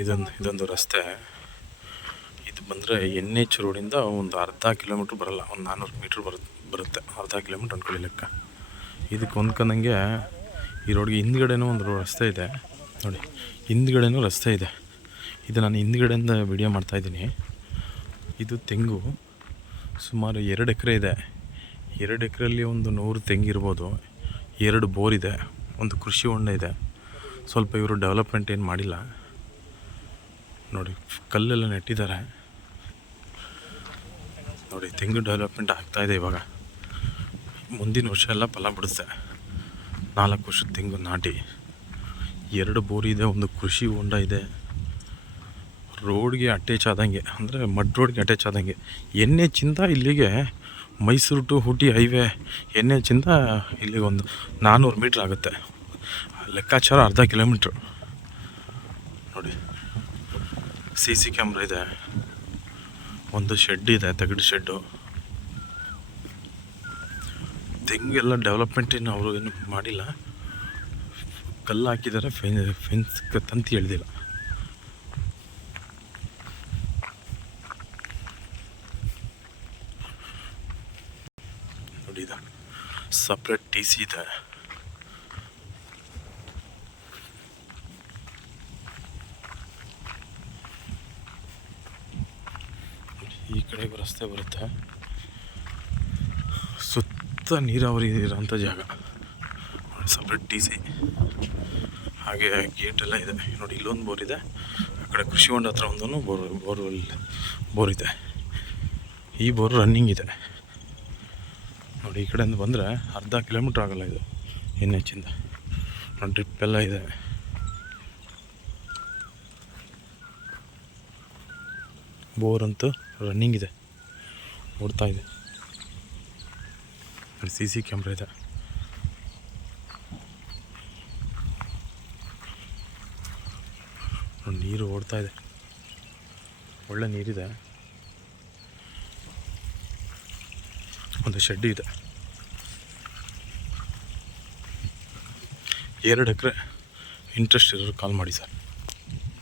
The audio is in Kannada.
ಇದೊಂದು ರಸ್ತೆ. ಇದು ಬಂದರೆ ಎನ್ ಎಚ್ ರೋಡಿಂದ ಒಂದು ಅರ್ಧ ಕಿಲೋಮೀಟ್ರ್ ಬರೋಲ್ಲ, ಒಂದು 400 ಮೀಟ್ರ್ ಬರುತ್ತೆ. ಅರ್ಧ ಕಿಲೋಮೀಟ್ರ್ ಅಂದ್ಕೊಳ್ಳಿ ಲೆಕ್ಕ. ಇದಕ್ಕೆ ಹೊಂದ್ಕೊಂಡಂಗೆ ಈ ರೋಡ್ಗೆ ಹಿಂದ್ಗಡೆನೂ ಒಂದು ರಸ್ತೆ ಇದೆ ನೋಡಿ, ಹಿಂದ್ಗಡೆನೂ ರಸ್ತೆ ಇದೆ. ಇದು ನಾನು ಹಿಂದ್ಗಡೆಯಿಂದ ವಿಡಿಯೋ ಮಾಡ್ತಾಯಿದ್ದೀನಿ. ಇದು ತೆಂಗು ಸುಮಾರು 2 ಎಕರೆ ಇದೆ. 2 ಎಕರೆಯಲ್ಲಿ ಒಂದು 100 ತೆಂಗಿರ್ಬೋದು. 2 ಬೋರ್ ಇದೆ, ಒಂದು ಕೃಷಿ ಹೊಂಡ ಇದೆ. ಸ್ವಲ್ಪ ಇವರು ಡೆವಲಪ್ಮೆಂಟ್ ಏನು ಮಾಡಿಲ್ಲ ನೋಡಿ, ಕಲ್ಲೆಲ್ಲ ನೆಟ್ಟಿದ್ದಾರೆ ನೋಡಿ. ತೆಂಗು ಡೆವಲಪ್ಮೆಂಟ್ ಆಗ್ತಾಯಿದೆ ಇವಾಗ. ಮುಂದಿನ ವರ್ಷ ಎಲ್ಲ ಫಲ ಬಿಡುತ್ತೆ. 4 ವರ್ಷದ ತೆಂಗು ನಾಟಿ. 2 ಬೋರ್ ಇದೆ, ಒಂದು ಕೃಷಿ ಹೊಂಡ ಇದೆ. ರೋಡ್ಗೆ ಅಟ್ಯಾಚ್ ಆದಂಗೆ, ಅಂದರೆ ಮಡ್ ರೋಡ್ಗೆ ಅಟ್ಯಾಚ್ ಆದಂಗೆ. ಎನ್ ಎಚ್ಚಿಂದ ಇಲ್ಲಿಗೆ ಮೈಸೂರು ಟು ಊಟಿ ಹೈವೇ ಎನ್ ಎಚ್ಚಿಂದ ಇಲ್ಲಿಗೆ ಒಂದು 400 ಮೀಟ್ರ್ ಆಗುತ್ತೆ. ಲೆಕ್ಕಾಚಾರ ಅರ್ಧ ಕಿಲೋಮೀಟ್ರು ನೋಡಿ. CC ಕ್ಯಾಮ್ರಾ ಇದೆ, ಒಂದು ಶೆಡ್ ಇದೆ, ತಗಡು ಶೆಡ್ಡು. ತೆಂಗೆಲ್ಲ ಡೆವಲಪ್ಮೆಂಟ್ ಏನು ಅವರು ಏನು ಮಾಡಿಲ್ಲ. ಕಲ್ಲು ಹಾಕಿದ್ದಾರೆ, ಫೆನ್ಸ್ ತಂತಿ ಎಳೆದಿಲ್ಲ. ನೋಡಿ, ಇದು ಸಪ್ರೇಟ್ TC ಇದೆ. ಈ ಕಡೆಗೂ ರಸ್ತೆ ಬರುತ್ತೆ. ಸುತ್ತ ನೀರಾವರಿ ಇರೋಂಥ ಜಾಗ. Separate TC. ಹಾಗೆ ಗೇಟೆಲ್ಲ ಇದೆ ನೋಡಿ. ಇಲ್ಲೊಂದು ಬೋರ್ ಇದೆ, ಆ ಕಡೆ ಕೃಷಿ ಹೊಂಡ ಹತ್ರ ಒಂದೂ ಬೋರ್ ಇದೆ. ಈ ಬೋರ್ ರನ್ನಿಂಗ್ ಇದೆ ನೋಡಿ. ಈ ಕಡೆಯಿಂದ ಬಂದರೆ ಅರ್ಧ ಕಿಲೋಮೀಟ್ರ್ ಆಗೋಲ್ಲ ಇದು ಎನ್ ಎಚ್ಚಿಂದ. ಡ್ರಿಪ್ ಎಲ್ಲ ಇದೆ. ಬೋರ್ ಅಂತೂ ರನ್ನಿಂಗ್ ಇದೆ, ಓಡ್ತಾ ಇದೆ. CC ಕ್ಯಾಮ್ರಾ ಇದೆ. ನೀರು ಓಡ್ತಾ ಇದೆ, ಒಳ್ಳೆ ನೀರಿದೆ. ಒಂದು ಶೆಡ್ ಇದೆ. 2 ಎಕರೆ. ಇಂಟ್ರೆಸ್ಟ್ ಇರೋರು ಕಾಲ್ ಮಾಡಿ ಸರ್.